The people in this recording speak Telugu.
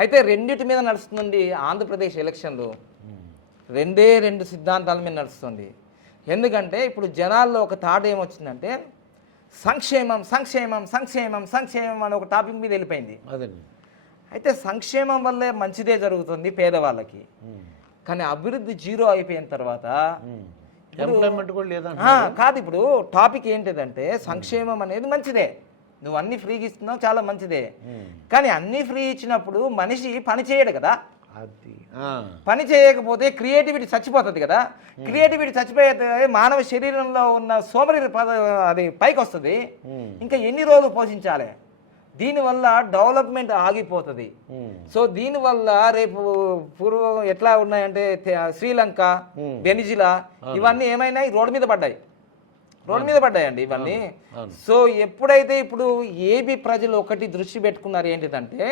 అయితే రెండిటి మీద నడుస్తుంది ఆంధ్రప్రదేశ్ ఎలక్షన్లు. రెండు సిద్ధాంతాల మీద నడుస్తుంది. ఎందుకంటే ఇప్పుడు జనాల్లో ఒక థాట్ ఏమొచ్చిందంటే సంక్షేమం సంక్షేమం సంక్షేమం సంక్షేమం అని ఒక టాపిక్ మీద వెళ్ళిపోయింది. అయితే సంక్షేమం వల్లే మంచిదే జరుగుతుంది పేదవాళ్ళకి, కానీ అభివృద్ధి జీరో అయిపోయిన తర్వాత ఎంప్లాయ్మెంట్ కూడా లేదా కాదు. ఇప్పుడు టాపిక్ ఏంటిదంటే సంక్షేమం అనేది మంచిదే, నువ్వు అన్ని ఫ్రీగా ఇస్తున్నావు, చాలా మంచిదే. కానీ అన్ని ఫ్రీ ఇచ్చినప్పుడు మనిషి పని చేయడు కదా. పని చేయకపోతే క్రియేటివిటీ చచ్చిపోతుంది కదా. క్రియేటివిటీ చచ్చిపోతే మానవ శరీరంలో ఉన్న సోమరి అది పైకి వస్తుంది. ఇంకా ఎన్ని రోజులు పోషించాలి? దీనివల్ల డెవలప్మెంట్ ఆగిపోతుంది. సో దీనివల్ల రేపు పూర్వం ఎట్లా ఉన్నాయంటే శ్రీలంక, వెనిజులా ఇవన్నీ ఏమైనాయి? రోడ్డు మీద పడ్డాయండి ఇవన్నీ. సో ఎప్పుడైతే ఇప్పుడు ఏబీ ప్రజలు ఒకటి దృష్టి పెట్టుకున్నారు ఏంటిదంటే